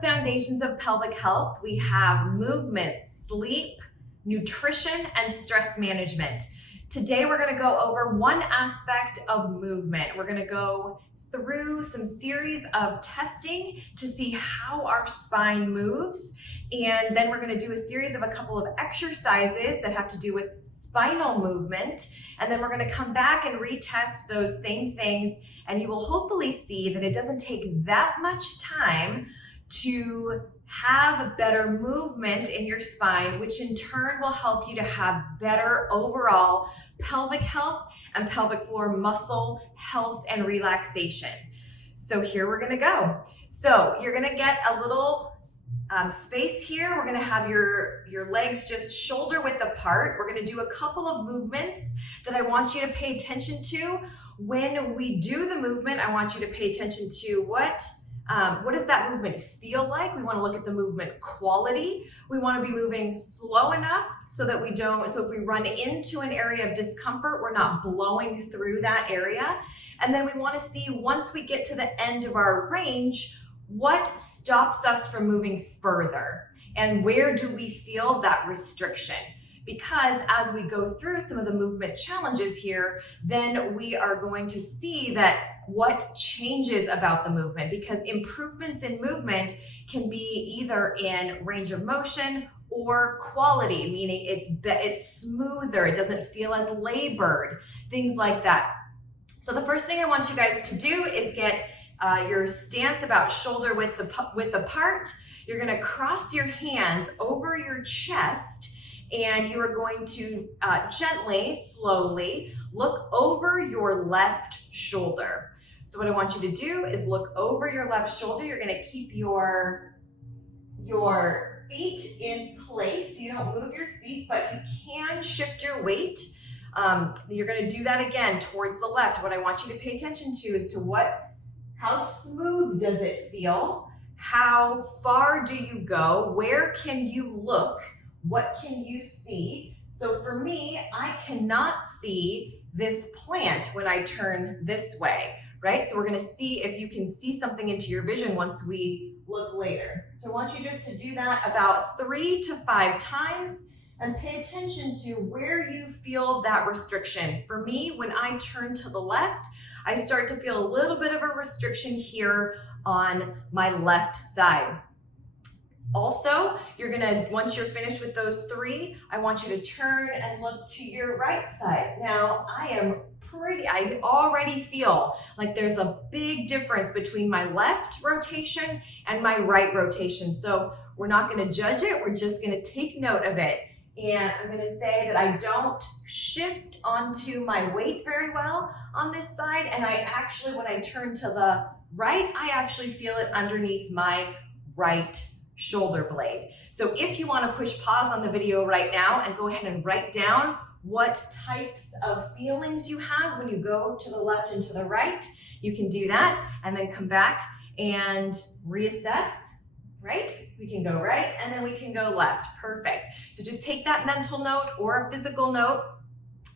foundations of pelvic health, we have movement, sleep, nutrition, and stress management. Today, we're going to go over one aspect of movement. We're going to go through some series of testing to see how our spine moves. And then we're going to do a series of a couple of exercises that have to do with spinal movement. And then we're going to come back and retest those same things. And you will hopefully see that it doesn't take that much time to have better movement in your spine, which in turn will help you to have better overall pelvic health and pelvic floor muscle health and relaxation. So here we're gonna go. So you're gonna get a little space here. We're gonna have your legs just shoulder width apart. We're gonna do a couple of movements that I want you to pay attention to. When we do the movement, I want you to pay attention to what does that movement feel like? We want to look at the movement quality. We want to be moving slow enough so that we don't, so if we run into an area of discomfort, we're not blowing through that area. And then we want to see, once we get to the end of our range, what stops us from moving further? And where do we feel that restriction? Because as we go through some of the movement challenges here, then we are going to see that what changes about the movement, because improvements in movement can be either in range of motion or quality, meaning it's smoother, it doesn't feel as labored, things like that. So the first thing I want you guys to do is get your stance about shoulder width apart. You're going to cross your hands over your chest, and you are going to gently, slowly look over your left shoulder. So what I want you to do is look over your left shoulder. You're going to keep your feet in place. You don't move your feet, but you can shift your weight. You're going to do that again towards the left. What I want you to pay attention to is how smooth does it feel? How far do you go? Where can you look? What can you see? So for me, I cannot see this plant when I turn this way, right? So we're gonna see if you can see something into your vision once we look later. So I want you just to do that about 3 to 5 times and pay attention to where you feel that restriction. For me, when I turn to the left, I start to feel a little bit of a restriction here on my left side. Also, once you're finished with those 3, I want you to turn and look to your right side. Now, I already feel like there's a big difference between my left rotation and my right rotation. So we're not gonna judge it, we're just gonna take note of it. And I'm gonna say that I don't shift onto my weight very well on this side. And when I turn to the right, I actually feel it underneath my right shoulder blade. So if you want to push pause on the video right now and go ahead and write down what types of feelings you have when you go to the left and to the right, you can do that and then come back and reassess, right? We can go right and then we can go left. Perfect. So just take that mental note or a physical note.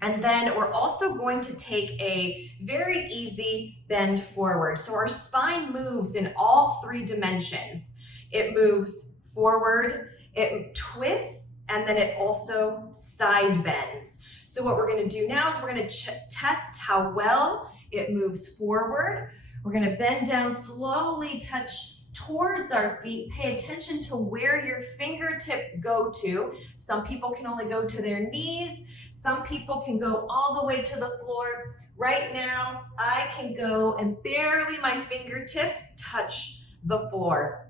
And then we're also going to take a very easy bend forward. So our spine moves in all 3 dimensions. It moves forward, it twists, and then it also side bends. So what we're going to do now is we're going to test how well it moves forward. We're going to bend down slowly, touch towards our feet. Pay attention to where your fingertips go to. Some people can only go to their knees. Some people can go all the way to the floor. Right now, I can go and barely my fingertips touch the floor.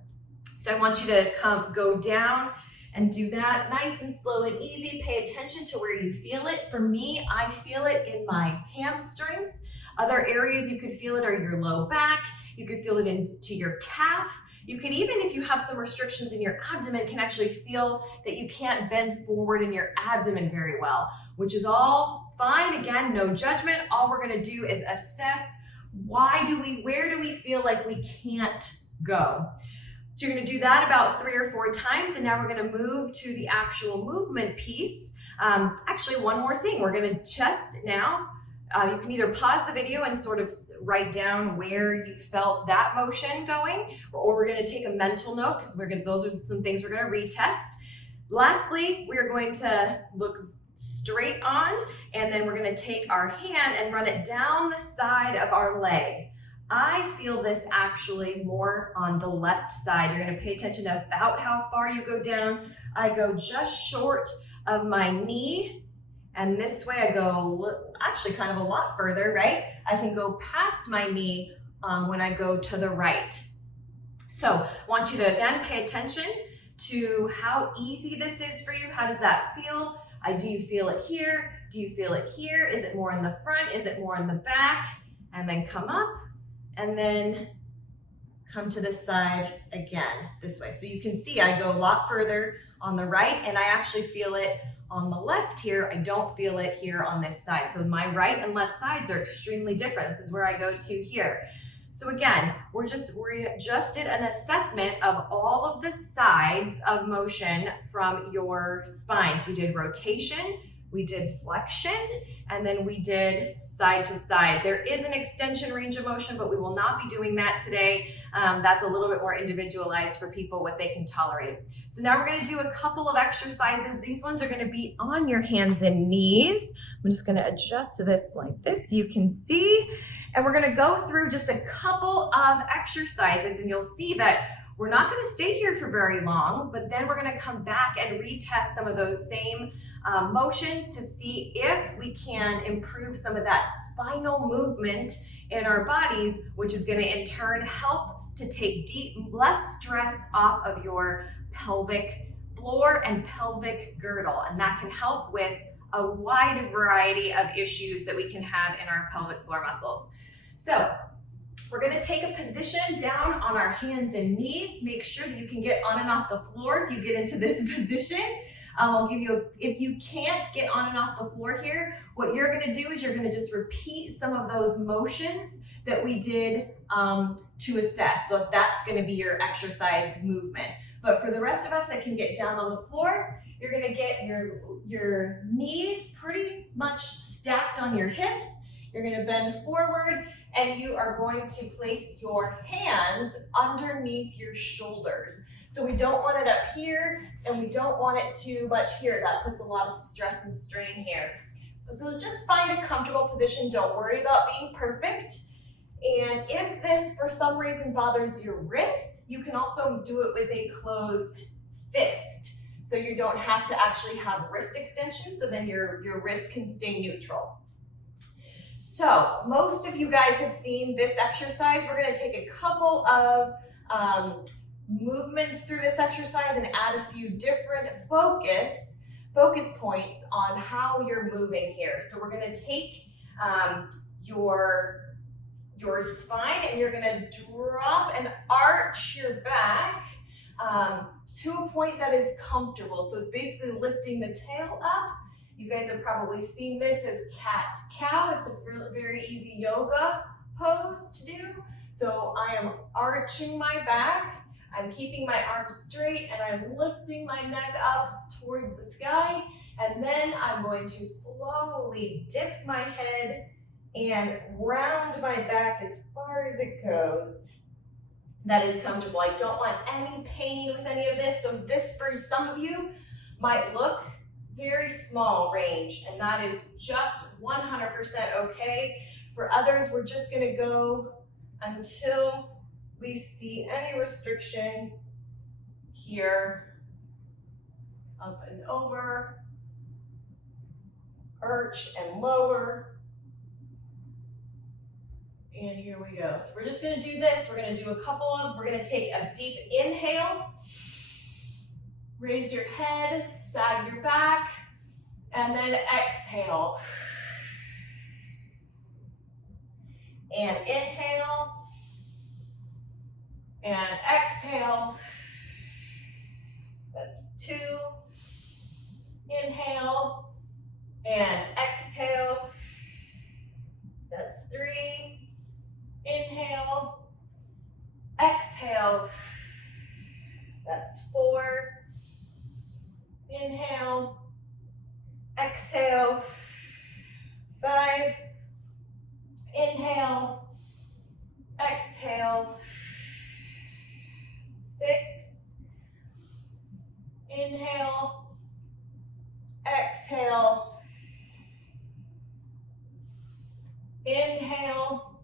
So I want you to go down and do that nice and slow and easy. Pay attention to where you feel it. For me, I feel it in my hamstrings. Other areas you could feel it are your low back. You could feel it into your calf. You could, even if you have some restrictions in your abdomen, can actually feel that you can't bend forward in your abdomen very well, which is all fine. Again, no judgment. All we're gonna do is assess where do we feel like we can't go? So you're going to do that about 3 or 4 times, and now we're going to move to the actual movement piece. Actually, one more thing. We're going to just now You can either pause the video and sort of write down where you felt that motion going, or we're going to take a mental note because those are some things we're going to retest. Lastly, we're going to look straight on, and then we're going to take our hand and run it down the side of our leg. I feel this actually more on the left side. You're going to pay attention to about how far you go down. I go just short of my knee, and this way I go actually kind of a lot further, right? I can go past my knee when I go to the right. So I want you to again pay attention to how easy this is for you. How does that feel? Do you feel it here? Do you feel it here? Is it more in the front? Is it more in the back? And then come up and then come to this side again, this way. So you can see I go a lot further on the right, and I actually feel it on the left here. I don't feel it here on this side. So my right and left sides are extremely different. This is where I go to here. So again, we just did an assessment of all of the sides of motion from your spine. So we did rotation, we did flexion, and then we did side to side. There is an extension range of motion, but we will not be doing that today. That's a little bit more individualized for people, what they can tolerate. So now we're gonna do a couple of exercises. These ones are gonna be on your hands and knees. I'm just gonna adjust this like this, you can see. And we're gonna go through just a couple of exercises, and you'll see that we're not gonna stay here for very long, but then we're gonna come back and retest some of those same motions to see if we can improve some of that spinal movement in our bodies, which is gonna in turn help to take less stress off of your pelvic floor and pelvic girdle. And that can help with a wide variety of issues that we can have in our pelvic floor muscles. So we're gonna take a position down on our hands and knees. Make sure that you can get on and off the floor if you get into this position. I'll give you, if you can't get on and off the floor here, what you're gonna do is you're gonna just repeat some of those motions that we did to assess. So that's gonna be your exercise movement. But for the rest of us that can get down on the floor, you're gonna get your knees pretty much stacked on your hips. You're gonna bend forward, and you are going to place your hands underneath your shoulders. So we don't want it up here, and we don't want it too much here. That puts a lot of stress and strain here. So just find a comfortable position. Don't worry about being perfect. And if this, for some reason, bothers your wrists, you can also do it with a closed fist. So you don't have to actually have wrist extension, so then your wrist can stay neutral. So most of you guys have seen this exercise. We're gonna take a couple of movements through this exercise and add a few different focus points on how you're moving here. So we're gonna take your spine, and you're gonna drop and arch your back to a point that is comfortable. So it's basically lifting the tail up. You guys have probably seen this as cat-cow. It's a very easy yoga pose to do. So I am arching my back, I'm keeping my arms straight, and I'm lifting my neck up towards the sky. And then I'm going to slowly dip my head and round my back as far as it goes. That is comfortable. I don't want any pain with any of this. So this, for some of you, might look very small range, and that is just 100% okay. For others, we're just gonna go until we see any restriction here. Up and over, arch and lower. And here we go. So we're just gonna do this. We're gonna do we're gonna take a deep inhale. Raise your head, sag your back, and then exhale. And inhale, and exhale. That's 2. Inhale, and exhale. That's 3. Inhale, exhale. That's 4. Inhale, exhale, 5, Inhale, exhale, 6, inhale, exhale, inhale,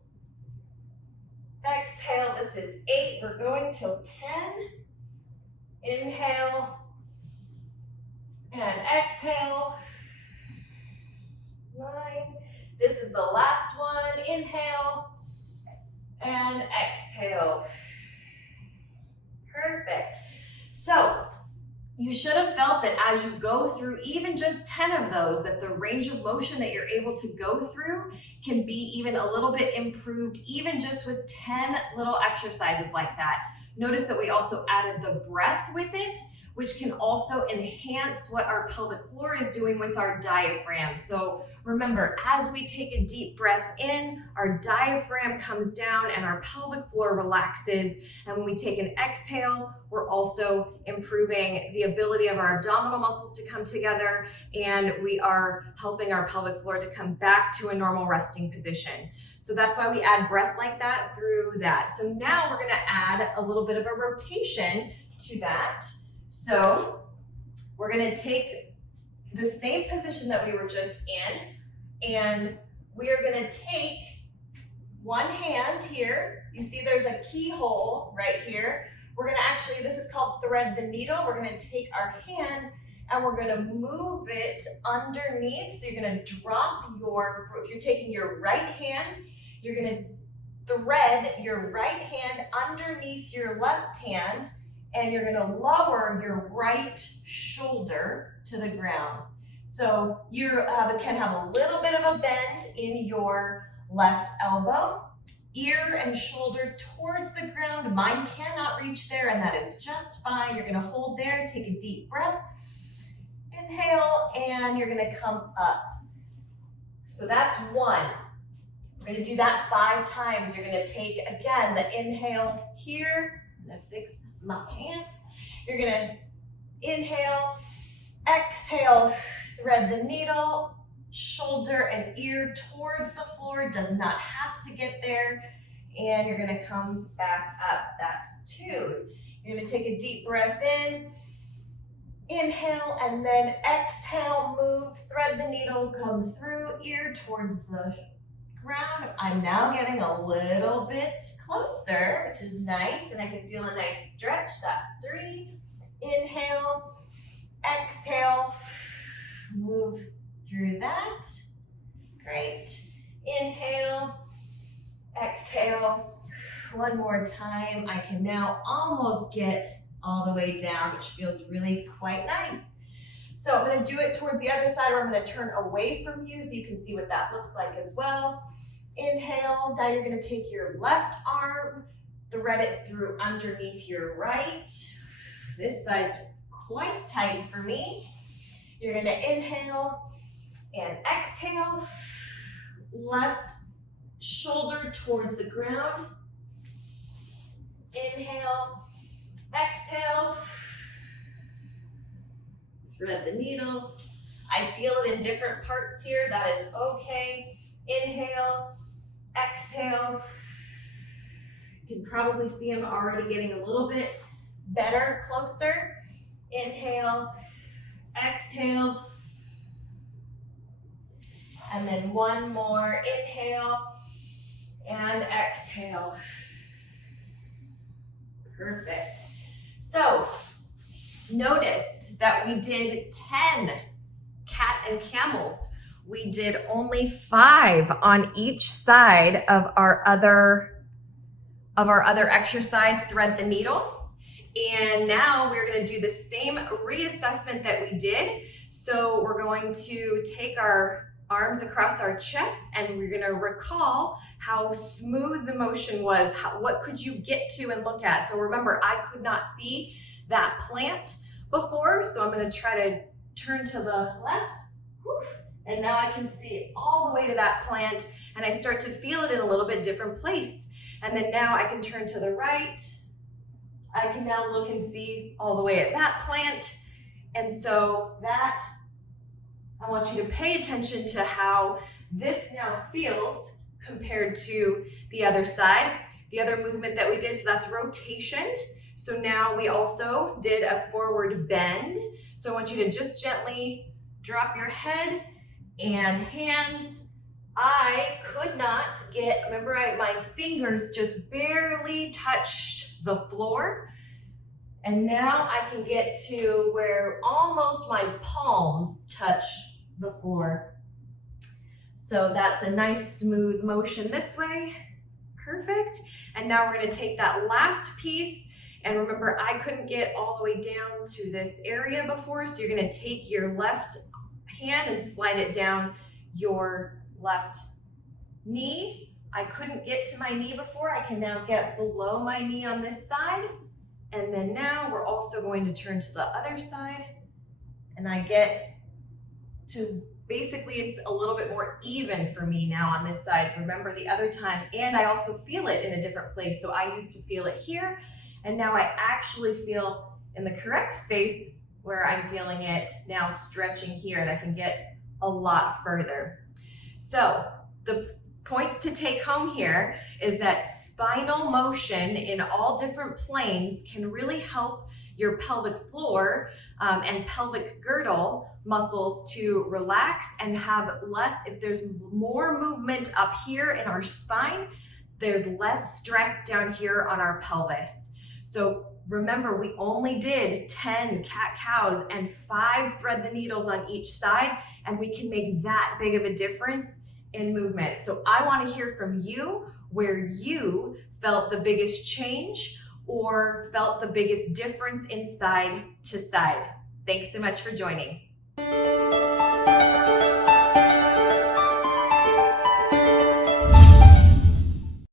exhale. This is 8, we're going till 10. Inhale and exhale. 9. This is the last one. Inhale and exhale. Perfect. So you should have felt that as you go through even just 10 of those, that the range of motion that you're able to go through can be even a little bit improved, even just with 10 little exercises like that. Notice that we also added the breath with it, which can also enhance what our pelvic floor is doing with our diaphragm. So remember, as we take a deep breath in, our diaphragm comes down and our pelvic floor relaxes. And when we take an exhale, we're also improving the ability of our abdominal muscles to come together, and we are helping our pelvic floor to come back to a normal resting position. So that's why we add breath like that through that. So now we're gonna add a little bit of a rotation to that. So we're gonna take the same position that we were just in, and we are gonna take one hand here. You see there's a keyhole right here. We're gonna actually, this is called thread the needle. We're gonna take our hand and we're gonna move it underneath. So you're gonna drop if you're taking your right hand, you're gonna thread your right hand underneath your left hand, and you're gonna lower your right shoulder to the ground. So you can have a little bit of a bend in your left elbow, ear and shoulder towards the ground. Mine cannot reach there, and that is just fine. You're gonna hold there, take a deep breath, inhale, and you're gonna come up. So that's 1. We're gonna do that 5 times. You're gonna take, again, the inhale here. I'm gonna fix my pants. You're gonna inhale, exhale, thread the needle, shoulder and ear towards the floor, does not have to get there, and you're gonna come back up. That's 2. You're gonna take a deep breath in, inhale, and then exhale, move, thread the needle, come through, ear towards the ground. I'm now getting a little bit closer, which is nice, and I can feel a nice stretch. That's 3. Inhale, exhale, move through that. Great. Inhale, exhale. One more time. I can now almost get all the way down, which feels really quite nice. So I'm going to do it towards the other side, where I'm going to turn away from you so you can see what that looks like as well. Inhale. Now you're going to take your left arm, thread it through underneath your right. This side's quite tight for me. You're going to inhale and exhale. Left shoulder towards the ground. Inhale, exhale. Thread the needle. I feel it in different parts here. That is okay. Inhale, exhale. You can probably see I'm already getting a little bit better, closer. Inhale, exhale. And then one more. Inhale and exhale. Perfect. So notice that we did 10 cat and camels. We did only 5 on each side of our other exercise, thread the needle. And now we're going to do the same reassessment that we did. So we're going to take our arms across our chest, and we're going to recall how smooth the motion was. What could you get to and look at? So remember, I could not see that plant before, so I'm going to try to turn to the left. And now I can see all the way to that plant, and I start to feel it in a little bit different place. And then now I can turn to the right. I can now look and see all the way at that plant. And so that, I want you to pay attention to how this now feels compared to the other side. The other movement that we did, so that's rotation. So now we also did a forward bend. So I want you to just gently drop your head and hands. I could not get, remember my fingers just barely touched the floor. And now I can get to where almost my palms touch the floor. So that's a nice smooth motion this way. Perfect. And now we're going to take that last piece. And remember, I couldn't get all the way down to this area before. So you're going to take your left hand and slide it down your left knee. I couldn't get to my knee before. I can now get below my knee on this side. And then now we're also going to turn to the other side. And I get to, basically it's a little bit more even for me now on this side. Remember the other time, and I also feel it in a different place. So I used to feel it here, and now I actually feel in the correct space where I'm feeling it now stretching here, and I can get a lot further. So the points to take home here is that spinal motion in all different planes can really help your pelvic floor and pelvic girdle muscles to relax and have less, if there's more movement up here in our spine, there's less stress down here on our pelvis. So remember, we only did 10 cat-cows and 5 thread the needles on each side, and we can make that big of a difference in movement. So I want to hear from you where you felt the biggest change or felt the biggest difference in side to side. Thanks so much for joining.